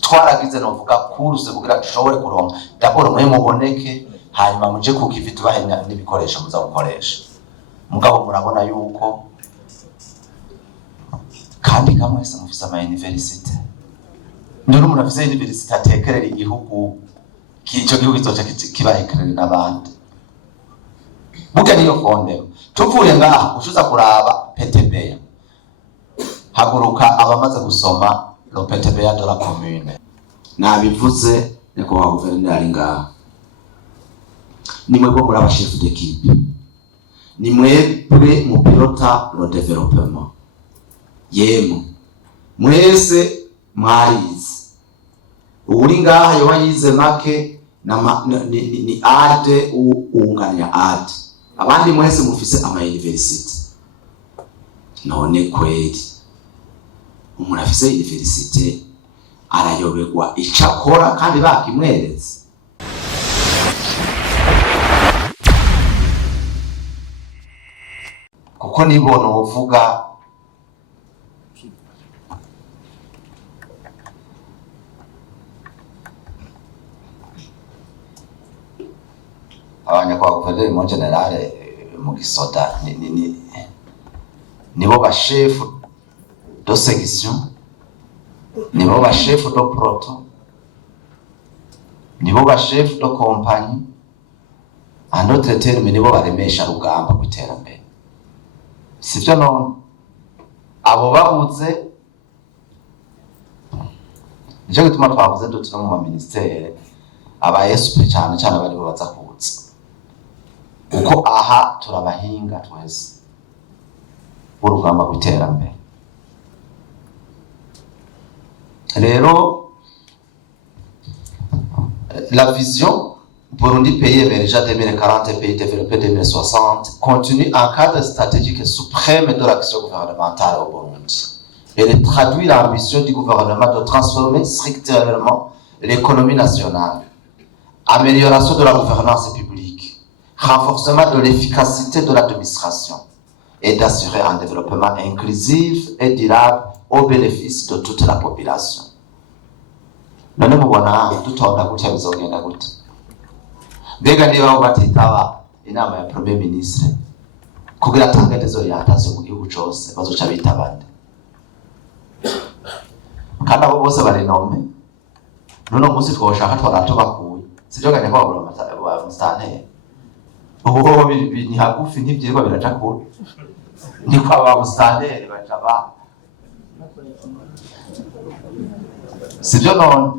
twaragize novuga kuruse kugira dushobore kuronka d'abord mwe muboneke hanyuma muje ku kivi tubahenya n'ibikoresho muza gukoresha. Mugabo murabona yuko kandi kamwe se mufise ama university ndero murafise university atekerera igihugu kico gihugu kizoca kibahekerera n'abandi. Buke niyo fonde tuvuye ngaha ushuza kuraba PTB haguruka abamaze gusoma le PTB de la commune nabivuze niko wa guverineri ngaha nimwe bo muri aba chef d'équipe nimwe pre mu pilota le développement yemo mwese mwarize uri ngaha yo yize make na ni arte unganya arte abandi mwese mufise ama university none kweli umuntu afise university arayoberwa icakora kandi bakimweretse. Kuko nibona uvuga abanyakwa guverineri mu generale mu gisoda nibo ba chef de section, nibo ba chef de proto, nibo ba chef de compagnie, en d'autres termes nibo baremesha rugamba guterambere. Sivyo none abo babuze nje gutuma twavuze dutuna mu ministere aba SP cyane cyane bari baza kuza uko aha turabahinga twese urugamba guterambere. Rero la vision Burundi pays émergent 2040 pays développé 2060 continue un cadre stratégique suprême de l'action gouvernementale au Burundi. Elle traduit l'ambition du gouvernement de transformer strictement l'économie nationale, amélioration de la gouvernance publique, renforcement de l'efficacité de l'administration et d'assurer un développement inclusif et durable au bénéfice de toute la population. None mubona dutonda gutya bizogenda gute? Mbega niba batitaba inama ya premier ministre kugira tangazo yatase mu gihugu cyose bazoca bitabande kandi abo bose bari nome none umunsi twoshaka twaratubakuye sivyo ganye kwa bura mustane ubu ni hagufi ntibyirwa biraca kure ni kwa ba mustane bacaba sivyo none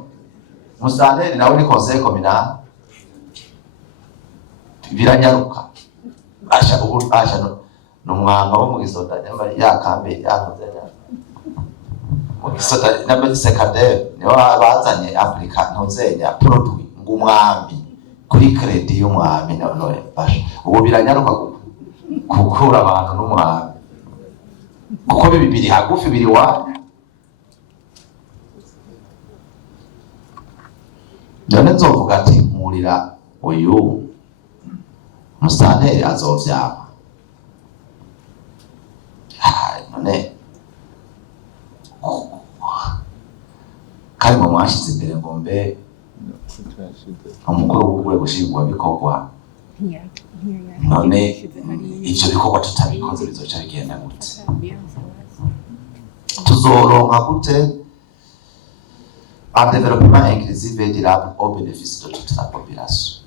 mustane nawe ni conseil communal biranyaruka asha no mwanga wo mu gisoda nyamba yakambe yanozenya mu gisoda namba secondaire niho bazanye applicant nozenya produit ngumwambi kuri credit y'umwami none basha ubu biranyaruka kukura abantu n'umwami kuko bibiri hagufi biri wa none nzovuga ati murira uyu Mustanteri azovyama. None kandi mu mwashize imbere ngo mbe umukuru w'urwego nshingwabikorwa none ivyo bikorwa tutabikoze bizoca bigenda gute? Tuzoronka gute un développement inclusif et durable au bénéfice de toute la population?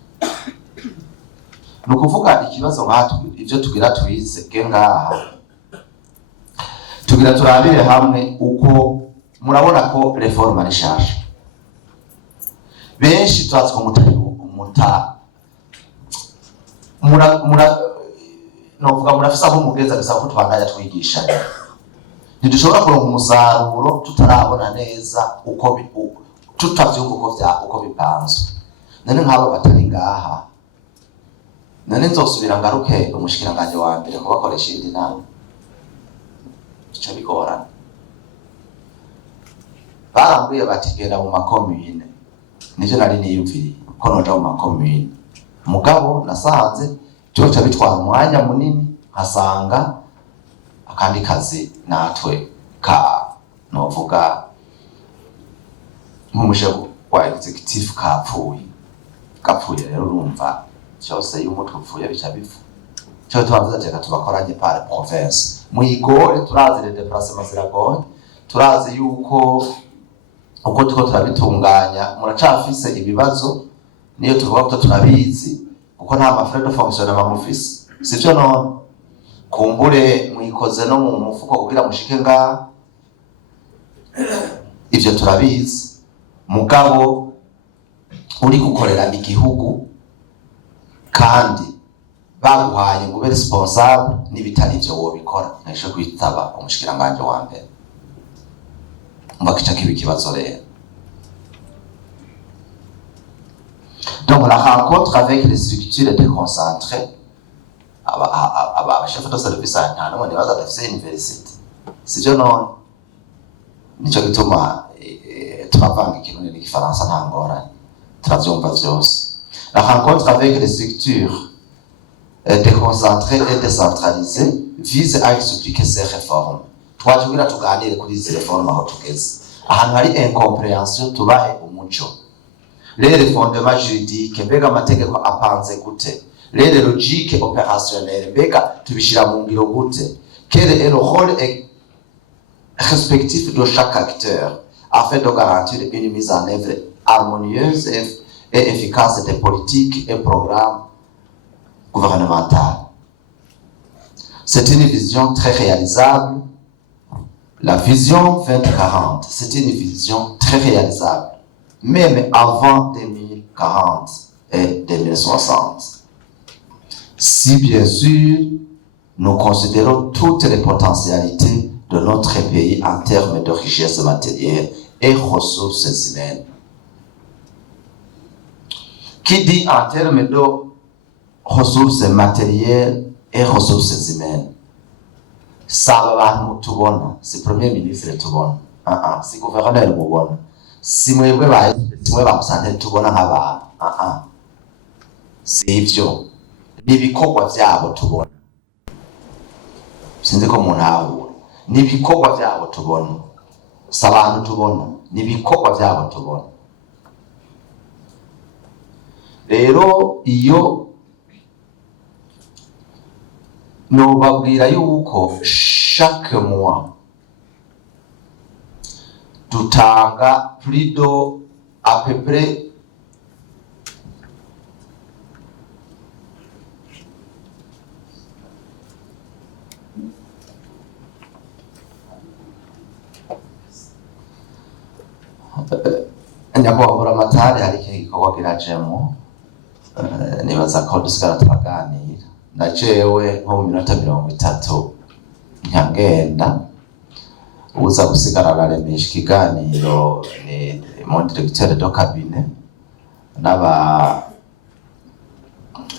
Nukuvuga ikibazo nkatwe ivyo tugira twize gengaha tugira turabire hamwe uko murabona ko reforma nishasha benshi twatsko novuga murafisa aho mugeza bisaba ko tubandanya twigisha ntidushobora kuronka umusaruro tutarabona neza uko tutavyuka uko bipanzwe. None nk'abo batari ngaha none nzosubira ngaruke umushikiranganje wa mbere kubakoresha indi nama ico bigorana. Barambwiye bati genda mu makomune nivyo nari niyumviriye ko noja mu makomune mugabo nasanze cyoca bitwara umwanya munini nkasanga akandi kazi natwe ka novuga nk'umushefu wa executive kapfuye rero urumva cyose y'umutwe upfuye bica bifu cyo tubanza cyeka tubakoranye par province mwigore turazi les déplacements ziragoye turazi yuko uko tuko turabitunganya muracafise ibibazo niyo tuvuga ko turabizi kuko nta mafrais de fonctionnement mufise sivyo no kumbure mwikoze no mu mufuko kugira mushike nga ivyo turabizi mugabo uri gukorera igihugu kandi baguhaye ngo ube responsable n'ibitari byo wobikora nasho kwitaba umushikiranganje wa mbere mbakica kibikibazo rero. Donc la rencontre avec les structures déconcentrées aba chef de service nta no ne baza dafise university sivyo none nico gituma tubavanga ikintu n'igifaransa nta ngorane traduction vyose. La rencontre avec les structures déconcentrées et décentralisées vise à expliquer ces réformes. Twajugira tuganire kuri izi réformes aho tugeze ahantu hari incompréhension tubahe umuco les fondements juridiques mbega amategeko apanze gute les logiques opérationnelles mbega tubishira mu ngiro gute quel est le rôle respectif de chaque acteur afin de garantir une mise en œuvre harmonieuse et efficace des politiques et programmes gouvernementaux. C'est une vision très réalisable. La vision 2040, c'est une vision très réalisable, même avant 2040 et 2060. Si bien sûr, nous considérons toutes les potentialités de notre pays en termes de richesse matérielle et ressources humaines. Qui dit en termes de ressources matérielles et ressources humaines? Saba abantu tubona, si premier ministre tubona, si gouverneur mubona, si mwebwe bamusante tubona nk'abantu, si ivyo nibikorwa vyabo tubona. Sinzi ko munahura, nibikorwa vyabo tubona, sabantu tubona, nibikorwa vyabo tubona. Rero iyo nobabwira yuko chaque mois dutanga plus de à peu près nyakubahwa amatari hari igikorwa kirajemo nibaza ko dusigara tubaganira na jewe nko mu minota 30 nkagenda uza gusigara araremesha ikiganiro ni mon directeur de cabinet n'aba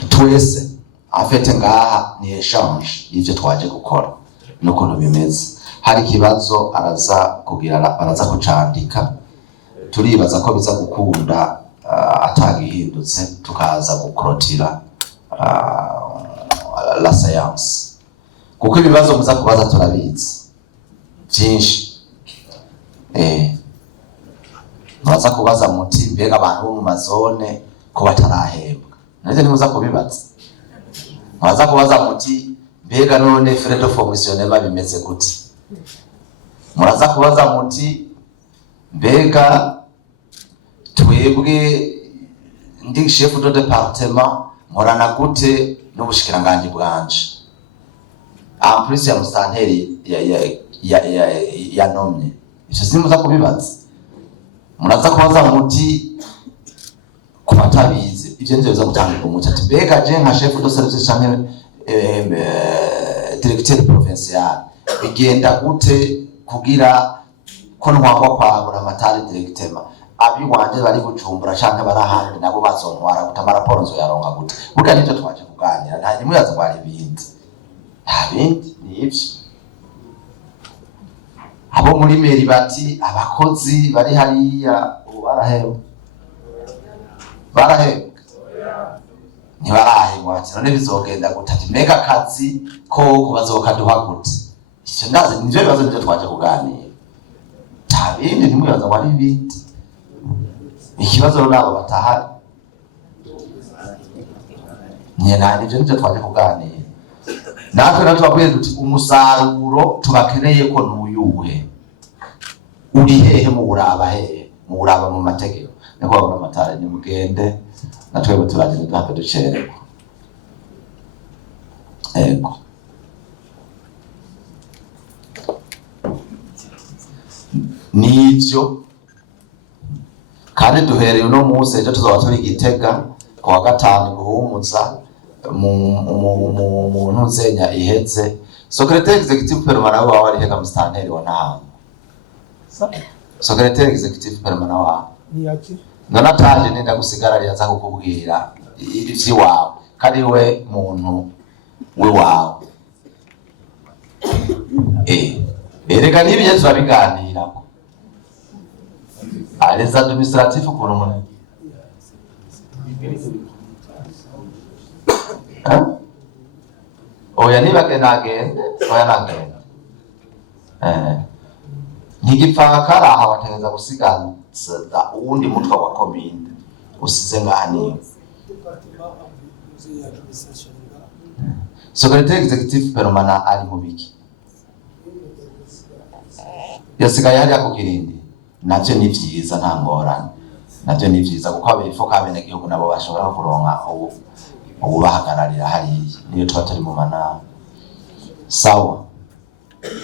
twese afite ngaha ni échange y'ivyo twaje gukora n'ukuntu bimeze. Hari ikibazo araza kucandika turibaza ko biza gukunda atagihindutse tukaza gukrotira la science kuko ibibazo muza kubaza turabizi byinshi muza kubaza muti mbega abantu bo mu mazone ko batarahembwa neze nimuza kubibaza muza kubaza muti mbega none frais de fonctionnement bimeze gute muraza kubaza muti mbega twebwe ndi chef de département morana gute n'ubushikiranganje bwanje en plus ya musanteri ya nomye icyo simuza kubibaza muraza kubaza muti kubatabizi ivyo nivyo biza gutanga umuco ati mbega je nka chef de service canke directeur provincial bigenda gute kugira ko ntwakwa kwabura amatari directement abi wanje bari Bujumbura canke barahandi nabo bazontwara guta maraporo nzo yaronka gute burya nicyo twaje kuganira nta nyimwe yaza kwari ibindi abindi ni ivyo abo muri meri bati abakozi bari hariya barahembwa ntibarahembwa ati none bizogenda gute ati mega kazi ko bazokaduha gute icyo ndazi nivyo bibazo nivyo twaje kuganira nta bindi ntimwibaza kwari ibindi ikibazo nabo batahari nibyo nibyo twaje kuganira natwe natubabwiye duti umusaruro tubakeneye ko n'uyuhe uri hehe mu buraba mu mategeko niko babona amatara ni mugende natwe turaje duhape ducererwa ego nivyo kandi duhereye uno munsi ejo tuzaba turi Gitega ku wa gatanu guhumuza mu ntuzenya iheze secrétaire executive permanent wa wari heka mustanteri wa ntaha secrétaire executive permanent wa niyaki nona taje nenda gusigara ryaza kukubwira ivyi wawe kandi we muntu we wawe erega nibyo turabiganira les administratifs ukuntu umuntu oya nibage nagende oya nagende ntigipfakara aha bategeza gusigaza uwundi mutwe wa komine usize ngahaniye secrétaire executive permanent ari mu biki yasigaye hariya ku Kirindi navyo ni vyiza nta ngorane navyo ni vyiza kuko abifo kabene gihugu nabo bashobora kuronka ubu bahagararira hariya niyo tuba turi mu manama sawa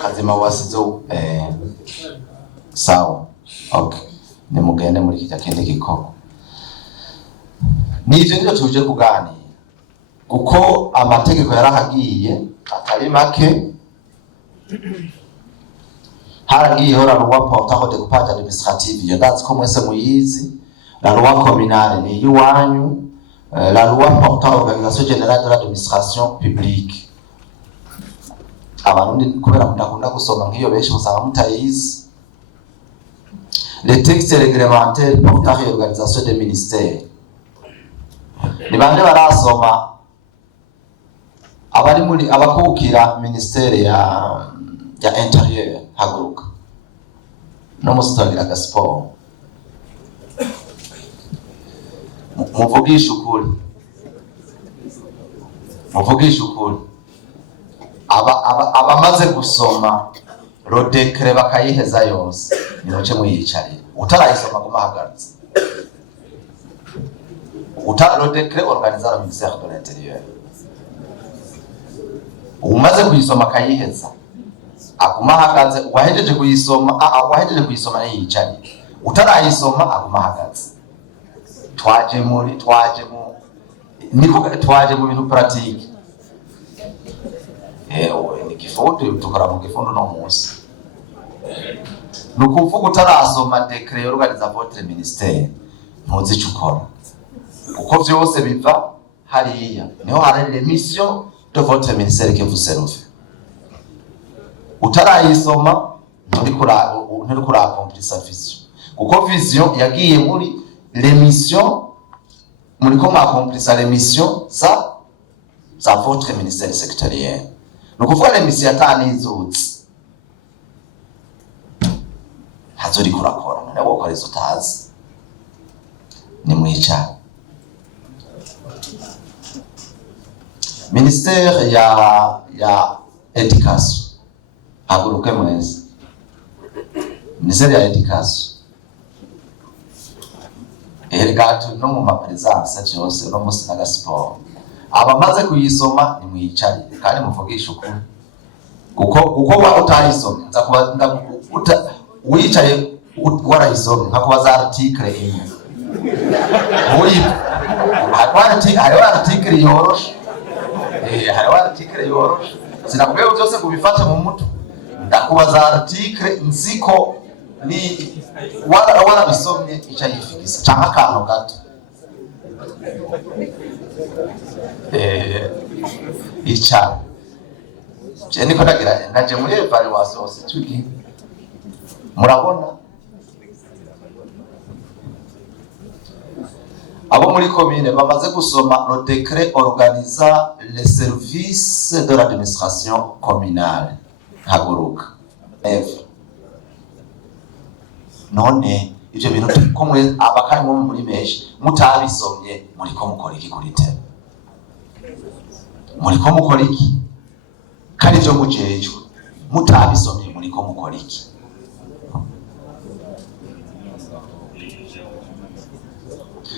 kazima wasizo sawa okay ni mugende muri kijya kindi gikorwa nivyo nivyo tuje kuganira kuko amategeko yarahagiye atari make haragiye hora loi portant de coupage administrative yo ndazi ko mwese muyizi la loi communale ni yuwanyu la loi portant organisation générale de l'administration publique abantu kubera mudakunda gusoma nk'iyo benshi musanga mutayizi les textes réglementaires portant réorganisation des ministères ni bande barasoma abari muri abakukira ministère ya intérieur haguruka no musitagira gasport muvugisha ukuri abamaze gusoma lo décret bakayiheza yose ni muce muyicarira utarayisoma kumahagaritse lo décret organisant le ministère de l'intérieur umaze kuyisoma kayiheza aguma hagaze wahejeje kuyisoma yiyicariye utarayisoma aguma hagaze twaje mu bintu pratique ni gifundo tukora mu gifundo no munsi nukuvuga utarasoma décret organiza votre ministère ntuzi cukora uko vyose biva hariya niho hari les missions de votre ministère que vous servez utarayisoma nturi accomplir sa vision kuko vision yagiye muri les missions muri ko accomplir les missions za votre ministère sectoriel nukuvuga les missions atanizuzi hazuri kurakora none wokora izo tazi ni mwica ministère ya education haguruke mwese ministère ya education erigatu no mu mapresence cyose no musi na gasport abamaze kuyisoma ni mwicari kandi muvugisha ukuri kuko wa utayisoma nzakuba wicaye warayisoma nkakubaza article imwe hariho article yoroshe hariho article yoroshe sinakubwiye byose kubifata mu mutwe ndakubaza article nziko ni wala bisomye icyayifikisa cyangwa akantu gato ica je niko ndagira ndaje muri evaluation situgi murabona abo muri commune bamaze gusoma le décret organisant les services de l'administration communale haguruka none ivyo bintu ko mwe abakari mu muri meshi mutabisomye muri ko mukora iki kuri tele, muri ko mukora iki kandi ivyo mujejwe mutabisomye muri ko mukora iki?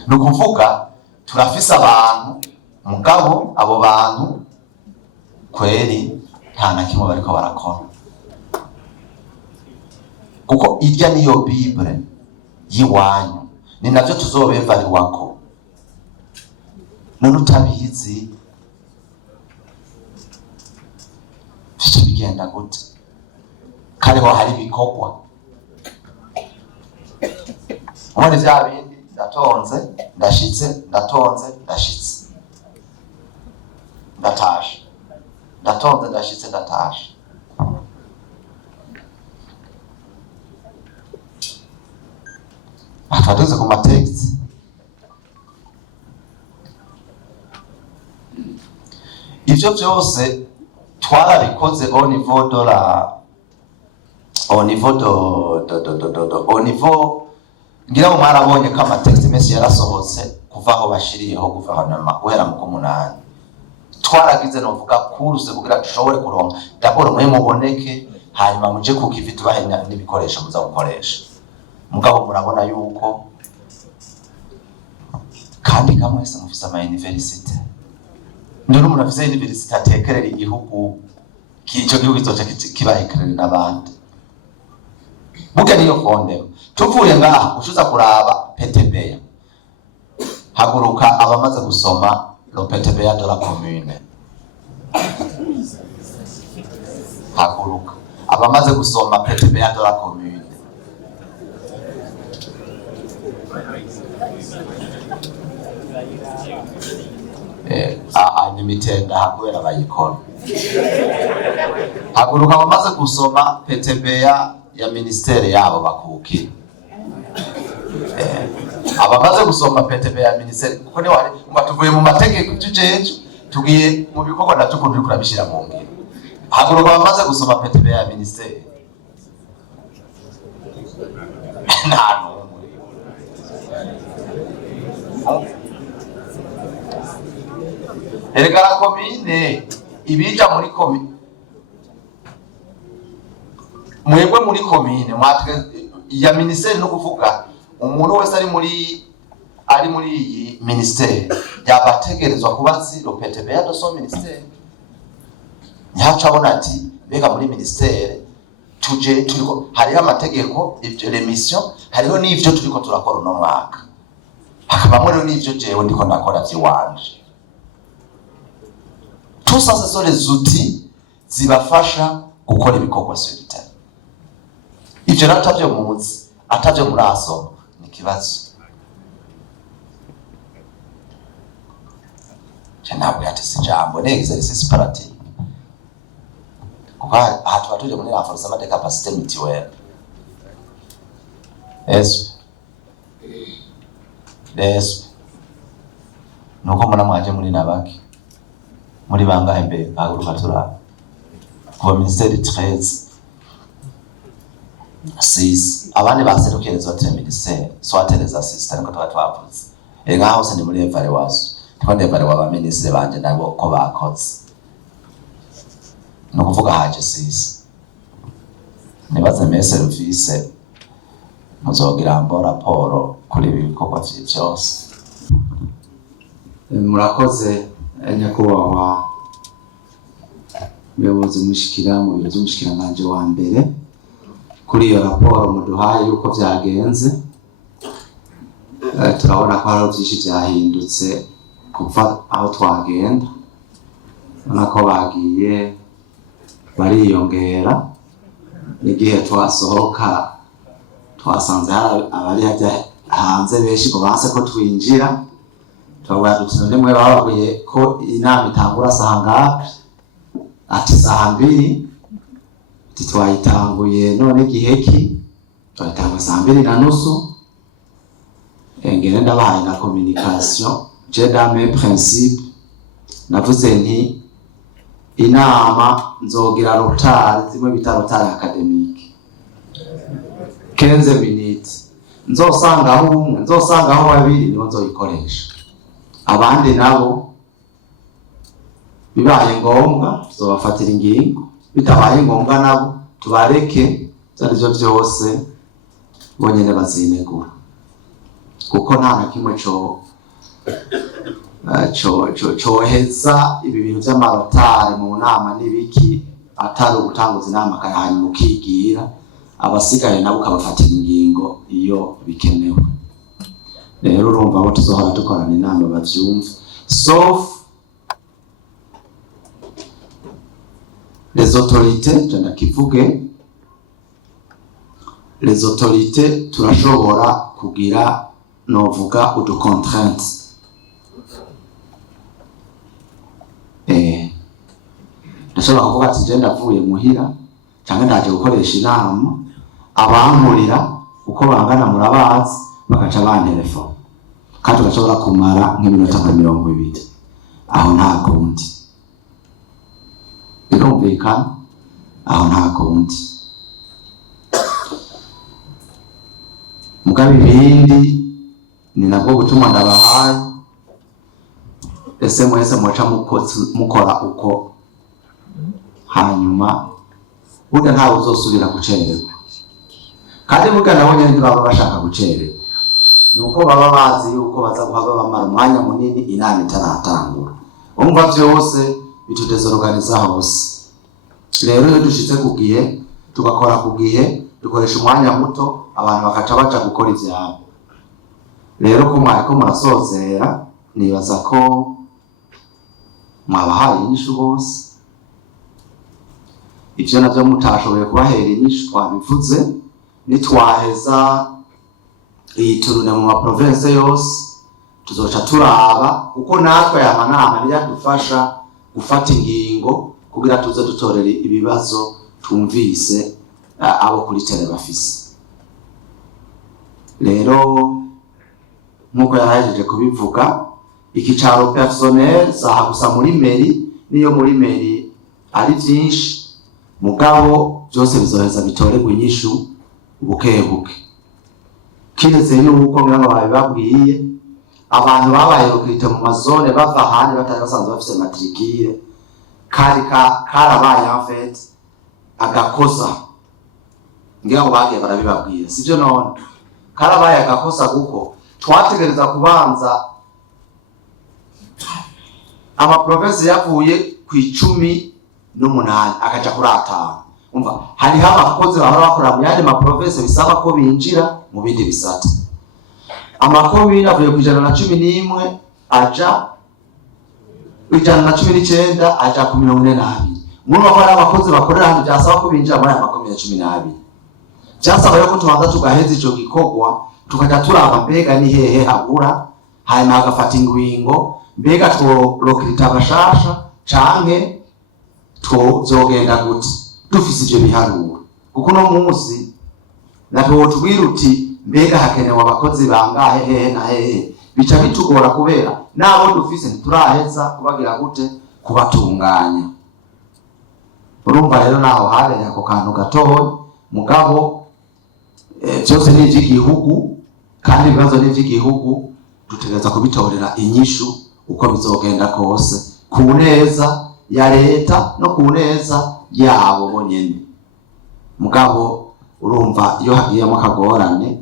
Nukuvuga turafise abantu mugabo abo bantu kweri nta na kimwe bariko barakora, kuko irya niyo Bible yiwanyu, ni navyo tuzobevariwako. None utabizi vice bigenda gute? Kariho hari ibikorwa umwe vya bindi ndatonze ndashitse ndatonze ndashitse ndatashe ndatonze ndashitse ndatashe. Atatuze ku matext ivyo vyose twarabikoze au niveau de la au niveau ngira ngo mwarabonye ko amatext menshi yarasohotse kuva aho bashiriyeho kuva hano guhera mu komunani. Twaragize no vuga kuruse kugira dushobore kuronka d'abord mwe muboneke, hanyuma muje ku kivi tubahenya n'ibikoresho muza gukoresha. Mugabo murabona yuko kandi kamwese mufise ama university, ndero murafise university atekerera igihugu kico gihugu kizoca kibahekerera n'abandi. Buke niyo fondero tuvuye ngaha ushuza kuraba PTB haguruka abamaze gusoma lo PTB de la commune, haguruka abamaze gusoma PTB de la commune. Nimitenda hakwera bayikora. Haguruka abamaze gusoma PTB ya ministere yabo bakukira. Abamaze gusoma PTB ya ministere kuko ni wari tuvuye mu mategeko tujeje tugiye mu bikorwa natukundi kurabishira mu ngiro. Haguruka abamaze gusoma PTB ya ministere nano erega komine ibija muri komine mwebwe muri komine mwatwe ya ministere no kuvuga umuntu wese ari muri iyi ministere yabategerezwa kubazi lo PTB ya doso ministere. Nyacha abona ati bega muri ministere tuje turiko hariho amategeko ivyo remission hariho n'ivyo turiko turakora no mwaka, hakaba muri n'ivyo jewe ndiko ndakora vyiwanje. Tout ça ce sont les outils zibafasha gukora ibikorwa solitaire. Ivyo natavyo muzi atavyo muraso ni kibazo. Ntabwo yatese jambo ni exercice pratique. Kuko hatu batuje muri renforcement de capacité mutuelle. Nuko mwana mwaje muri nabaki muri bangahe mbe baguruka turaba kuva ministeri 13 6 abandi baserukerezwa tere ministeri so atereza assistant ko twavuze ega hose ni muri evaluation twande evaluation aba ministeri banje nabo ko bakoze no kuvuga haje 6 nibaze me service muzogira mbo raporo kuri ibikorwa vyose. Murakoze nyakubahwa muyobozi mushikira mu biro by'umushikiranganje wa mbere kuri iyo raporo muduhaye yuko vyagenze. Turabona ko hari byinshi byahindutse kuva aho twagenda, nako bagiye bariyongera. N'igihe twasohoka twasanze abari hanze benshi ngo banse ko twinjira, twabwira tuti mwe bababuye ko inama itangura saa ngapi? Ati saa 2. Titwayitanguye none giheki twatanga saa 2:30. Engene ndabahaye na communication je dans mes principes navuze nti inama nzogira rotari zimwe bita rotari academique 15 minutes nzosangaho umwe, nzosangaho babiri nibo nzoyikoresha. Abandi nabo bibaye ngombwa tuzobafatira ingingo, bitabaye ngombwa nabo tubareke byarivyo byose bonyene bazinegura, kuko nta na kimwe coheza ibi bintu vy'amarotari mu nama n'ibiki atari ugutanguza inama hanyuma ukigira, abasigaye nabo ukabafatira ingingo iyo bikenewe. Rero urumva abo tuzohora dukorana inama bavyumva, sauf les autorités, je ndakivuge, les autorités turashobora kugira novuga udu contraintes. Ndashobora kuvuga ati je ndavuye muhira canke ndaje gukoresha inama, abankurira uko bangana murabazi bakaca bantelefona, kandi tugashobora kumara nk'iminota nka 20, aho nta kundi. Birumvikana, aho nta kundi. Mugabe ibindi ni nabwo gutuma ndabahaye ese mwese muca mukora uko, hanyuma burya ntawe uzosubira gucererwa. Kandi burya nabo nyene baba bashaka gucererwa, nuko baba bazi yuko baza guhaba bamara umwanya munini inama itaratangura. Umva vyose bitudesorganiza hose. Rero iyo dushitse ku gihe tugakora ku gihe, dukoresha umwanya muto, abantu bakaca baja gukora ivyabo. Rero ko mwariko murasozera, nibaza ko mwabahaye inyishu bose. Ivyo navyo mutashoboye kubahera inyishu twabivuze, nitwaheza iyi turune mu maprovince yose tuzoca turaba, kuko natwe aya manama niyadufasha gufata ingingo kugira tuze dutorera ibibazo tumvise abo kuri tele bafise. Rero nkuko yarahejeje kubivuga, ikicaro personnel saha gusa muri meri, niyo muri meri ari vyinshi, mugabo byose bizoheza bitorerwa inyishu bukebuke. Kiretse yuko ngira babibabwiye, abantu babaye recruté mu mazone bava ahandi batari basanzwe bafise matricule, karabaye en fait agakosa. Ngira ngo bagiye barabibabwiye, sivyo none? Karabaye agakosa kuko twategereza kubanza ama province yavuye ku 18 akaja kuri 5. Umva, hariho abakozi bahora bakora mu yandi ma province bisaba ko binjira mu bindi bisata. Amakomine avuye ku 111 aja 119 aja ku 42. Muri abo abakozi bakorera handi byasaba ko binjira muri amakomine 12. Byasaba yuko tubanza tugaheza ico gikorwa, tukaja turaba mbega ni hehe habura, hanyuma agafata ingwingo, mbega tworokirita abashasha canke zogenda gute dufise ivyo biharuro. Kuko no munsi natwe tubwira uti mbega hakenewe abakozi bangahe hehe na hehe, bica bitugora kubera nabo dufise ntituraheza kubagira gute kubatunganya. Urumva rero naho hare ako kantu gatoya, mugabo byose ni ivy'igihugu, kandi ibibazo ni ivy'igihugu, dutegereza kubitorera inyishu uko bizogenda kose, ku neza ya leta no ku neza yabo bonyene. Mugabo urumva iyo hagiyemo akagorane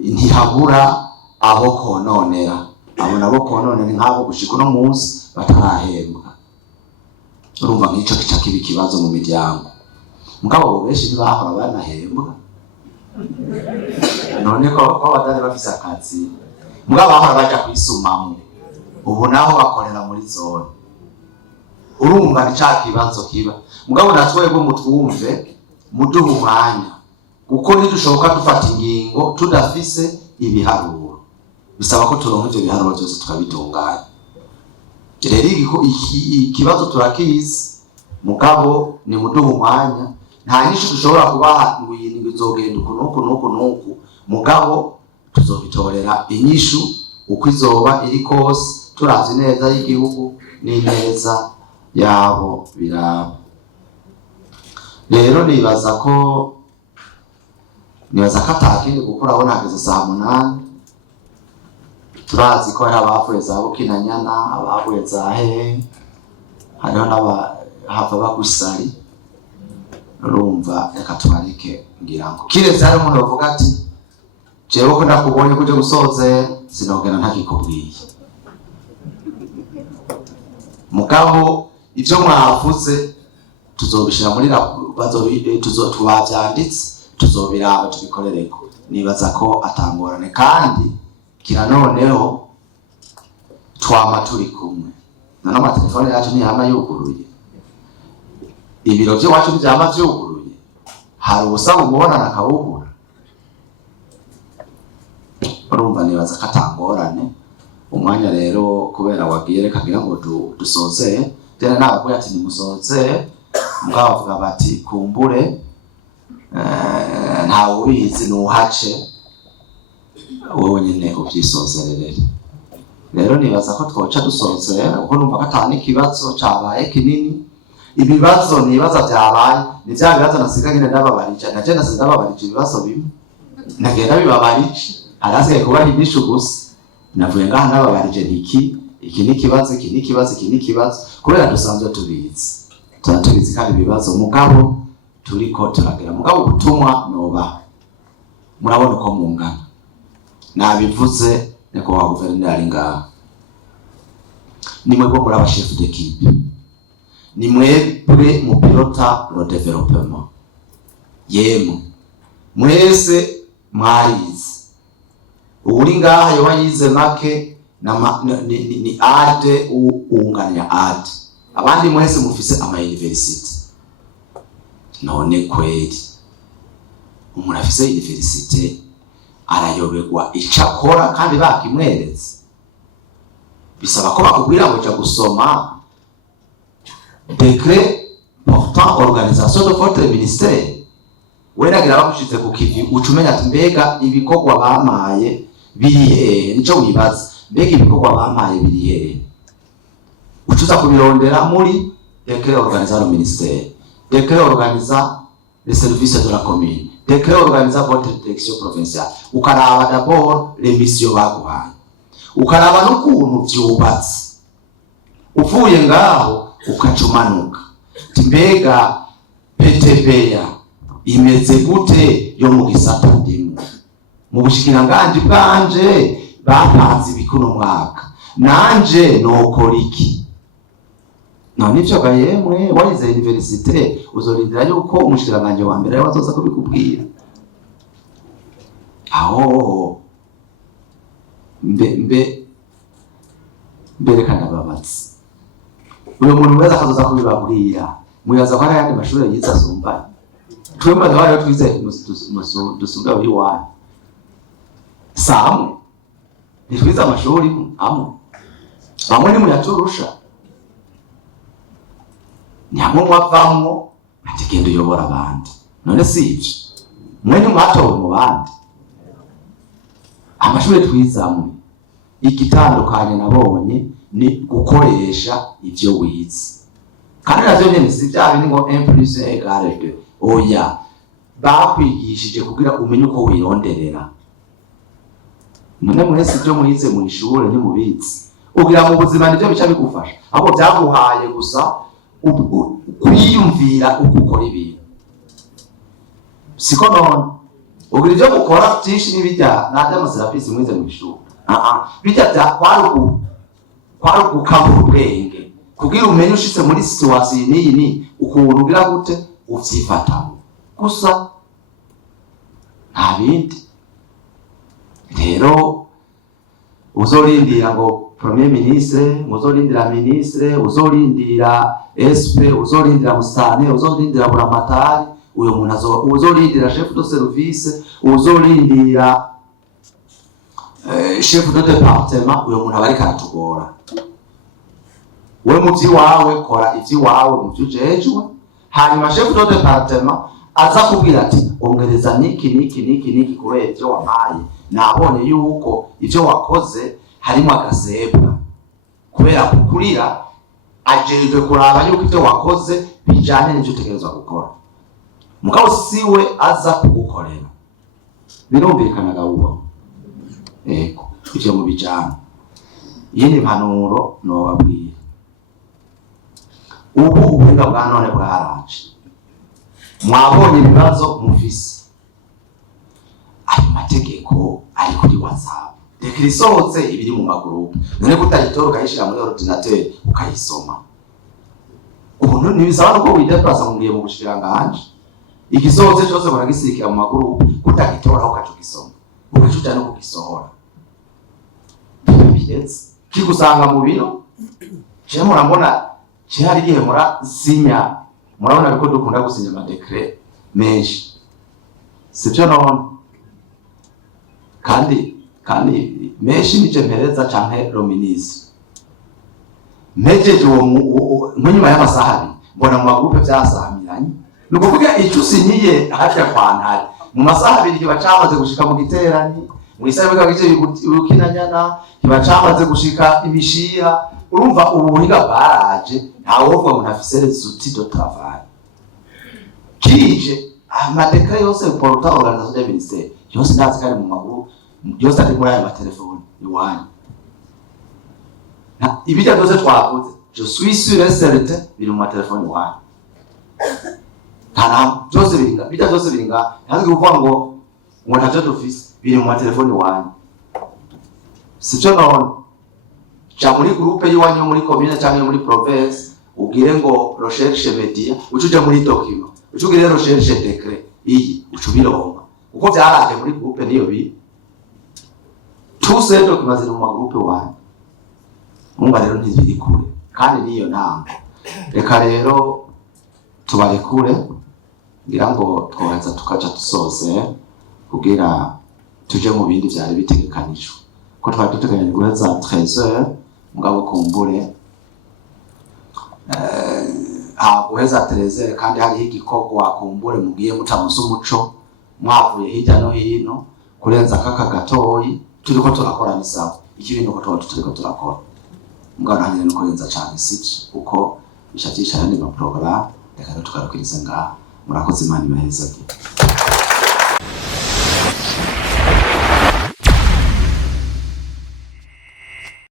ntihabura abo kononera, abo nabo kononera nk'abo gushika no munsi batarahembwa. Urumva nk'ico kica kiba ikibazo mu miryango. Mugabo benshi ntibahora banahembwa, none ko batari bafise akazi, mugabo bahora baja kwisumamwo, ubu naho bakorera muri zone. Urumva ni ca kibazo kiba. Mugabo natwebwe mutwumve, muduha umwanya, kuko ntidushoboka dufata ingingo tudafise ibiharuro. Bisaba ko turonka ivyo biharuro byose tukabitunganya. Rero ikibazo turakizi, mugabo ni muduha umwanya. Nta nyinshi dushobora kubaha ngo iyi bizogenda uku, mugabo tuzobitorera inyishu uko izoba iri kose, turazi neza y'igihugu n'ineza yabo biraba. Rero nibaza ko nibaza ko atakindi gukora abona hageze saa 8. Turazi ko hari abavuye za Bukinanyana, abavuye za hehe, hariho n'abahava bagusari. Urumva reka tubareke ngira ngo kiretse hari umuntu bavuga ati jewe ko ndakubonye kuje gusoze sinogena ntakikubwiye. Mugabo ivyo mwavuze tuzobishira muri tubavyanditse, tuzobiraba tubikorereko. Nibaza ko atangorane kandi kira noneho twama turi kumwe. None amatelefone yacu ntiyama yuguruye, ibiro by'iwacu byama vyuguruye, hari ubusaba umubonana akawubura. Urumva nibaza ko atangorane. Umwanya rero kubera wagiye reka ngira ngo dusoze tena nabwo ati nimusoze, mugabo bavuga bati kumbure ntawe ubizi nuhace wowe nyene ubyisozerere. Rero nibaza ko twoca dusoze kuko numva ko atani ikibazo cabaye kinini. Ibibazo nibaza byabaye ni bya bibazo nasiga nyine ndababarije, naje nasiga ndababarije ibibazo bimwe nagenda bibabarije, arasigaye kuba ibishu gusa. Navuye ngaha ndababarije iki n'ikibazo, iki n'ikibazo, iki n'ikibazo, kubera dusanzwe tubizi kandi ibibazo mugabo turiko turagira. Mugabo ubutumwa noba murabona uko mungana, nabivuze niko wa guverineri ngaha. Nimwe bwo muri abachef d'équipe, nimwe bwe mu pilota le développement, yemwe mwese mwarize. Uri ngaha yoba yize make ni ade unganya ade, abandi mwese mufise ama university. None kweli umuntu afise university arayoberwa icakora kandi bakimweretse. Bisaba ko bakubwira ngo cyo gusoma décret portant organisation de votre ministère. Weragira bakushitse ku kivi ucumenya ati mbega ibikorwa bamaye birihe, nico wibaza mbega ibikorwa bamaye birihe. Ucuza kubirondera muri décret organisant le ministère, décret organisant les services de la commune, décret organisant votre direction provinciale. Ukaraba d'abord les missions baguhaye, ukaraba n'ukuntu vyubatse. Uvuye ngaho ukacumanuka mbega PTBA imeze gute yo mu gisata ndimo, mu bushikiranganje bwanje bapanze ibikuno mwaka nanje nokora iki. None ivyo gayemwe warize université uzorindira yuko umushikiranganje wa mbere wazoza kubikubwira. Aho mbere kana babatsi uyo muntu wese akazoza kubibabwira. Muyaza ko ari yandi mashuri yiza zumba twemba dawayo twize dusumba buri wa samwe nitwiza amashuri amwe bamwe ni muyaturusha nyamwe mwavamwo atigenda uyobora abandi. None sivyo mwe ni mwatowe mu bandi. Amashuri twizamwe igitandukanye nabonye ni gukoresha ivyo wize, kandi navyo nyene si bya bindi ngo 1+1=2. Oya, bakwigishije kugira umenye uko wironderera. None mwese ibyo muhize mu ishure ni mubizi, ugira mu buzima nivyo bica bigufasha, ahubwo byaguhaye gusa kwiyumvira uko ukora ibintu. Siko none ugira ibyo gukora byinshi n'ibijya ntajya amaserivisi mwize mu ishure. Bijya bya kwari gukabura ubwenge kugira umenye ushitse muri situation ni ukuntu ugira gute uvyifata gusa nta bindi. Rero uzorindira ngo premier ministre, uzorindira ministre, uzorindira SP, uzorindira musane, uzorindira buramatari, uyo muntu uzorindira chef de service, uzorindira chef de département, uyo muntu abari karatugora. We muvyi wawe kora ivyi wawe muvyo ujejwe, hanyuma chef de département aza kubwira ati ongereza niki kubera ivyo wamaye, nabonye yuko ivyo wakoze harimo agasebwa, kubera kukurira ajejwe kuraba yuko ivyo wakoze bijanye n'ivyo utegerezwa gukora. Mugabo siwe aza kugukorera, birumvikana gabo ivyo mu bijana. Yindi mpanuro nobabwira, ubu ubuhinga bwa none bwaraje, mwabonye ibibazo mufise, ayo mategeko ari kuri WhatsApp, reka risohotse ibiri mu magroupe, none kutayitora ukayishira muri ordinateur ukayisoma. Ubu ntibisaba nuko wideplaza ngiye mu bushiranganje, igisohotse cyose baragisirikira mu magroupe, kutagitora ukacugisoma ukacuta no kugisohora. Kigusanga mu biro, je murambona je hari gihe sinya, murabona biko dukunda gusinya amadekret menshi, sivyo none kandi menshi nije mpereza canke rominisi mejeje uwo nk'inyuma y'amasaha mbona mu magroupe vyasamiranye, nuko kuvuga icyo usinyiye haje kwantari mu masaha 2 kiba cyamaze gushika mu giterani, mwisabe gagize urukinanyana kiba cyamaze gushika ibishira. Urumva ubu buhinga bwaraje, ntawo uvuga ngo ntafise resultat de travail kije. Amadekret yose porta organisation de ministère yose ndazi kari mu maguru, yose ari muri aya matelefone iwanyu. Ibijya byose twavuze, je suis sûr et certain biri mu matelefone iwanyu. Kana byose biringa, bijya byose biringa, ntazi kuvuga ngo ntacyo dufise, biri mu matelefone iwanyu. Sicyo none cha muri groupe yiwanyu muri commune cyangwa muri province, ubwire ngo recherche media, ucuje muri document, ucugire recherche décret, iyi ucubironka uko byaraje muri groupe niyo bi tous ces documents ziri mu magroupe wanyu. Mumba rero ntiziri kure kandi niyo ntango. Reka rero tubarekure ngira ngo twoheza tukaca tusose kugira tuje mu bindi byari bitegekanijwe ko twari duteganya guheza 13h, mugabo kumbure guheza 13h kandi hari igikorwa kumbure mugiye mutamusa umuco mwavuye hirya no hino kurenza kaka gatoyi turiko turakora misaho ikibintu ko turiko turakora, mugabo hanyine no kurenza cyane sivyo uko bishatisha n'ama program. Reka tukarukiriza ngaha. Murakoze, Imana ibaheze.